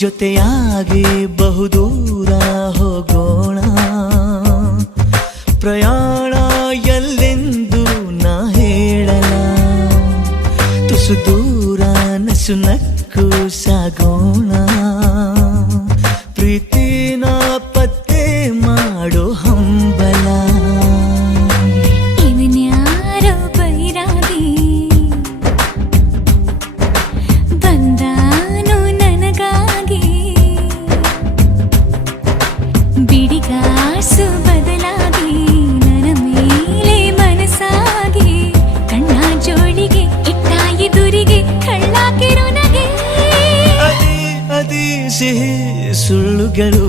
ಜೊತೆಯಾಗಿ ಬಹುದೂರ ಹೋಗೋಣ, ಪ್ರಯಾಣ ಎಲ್ಲೆಂದು ನಾ ಹೇಳಲ, ತುಸು ದೂರ ನಸು ನಕ್ಕು ಸಾಗೋಣ, ಪ್ರೀತಿನ ಪತ್ತೆ ಮಾಡೋ ಹಂಬಲ. ಇವನ್ಯಾರೋ ಬೈರಾಗಿ ಬಂದಾನು ನನಗಾಗಿ, ಬಿಡಿಗಾಸು ಬದಲಾಗಿ ನನ್ನ ಮೇಲೆ ಮನಸ್ಸಾಗಿ, ಕಣ್ಣ ಜೋಳಿಗೆ ಇಟ್ಟ ಎದುರಿಗೆ ಕಳ್ಳಾಕಿರೋ ನಗೆ. ಅದೇ ಸಿಹಿ ಸುಳ್ಳುಗಳು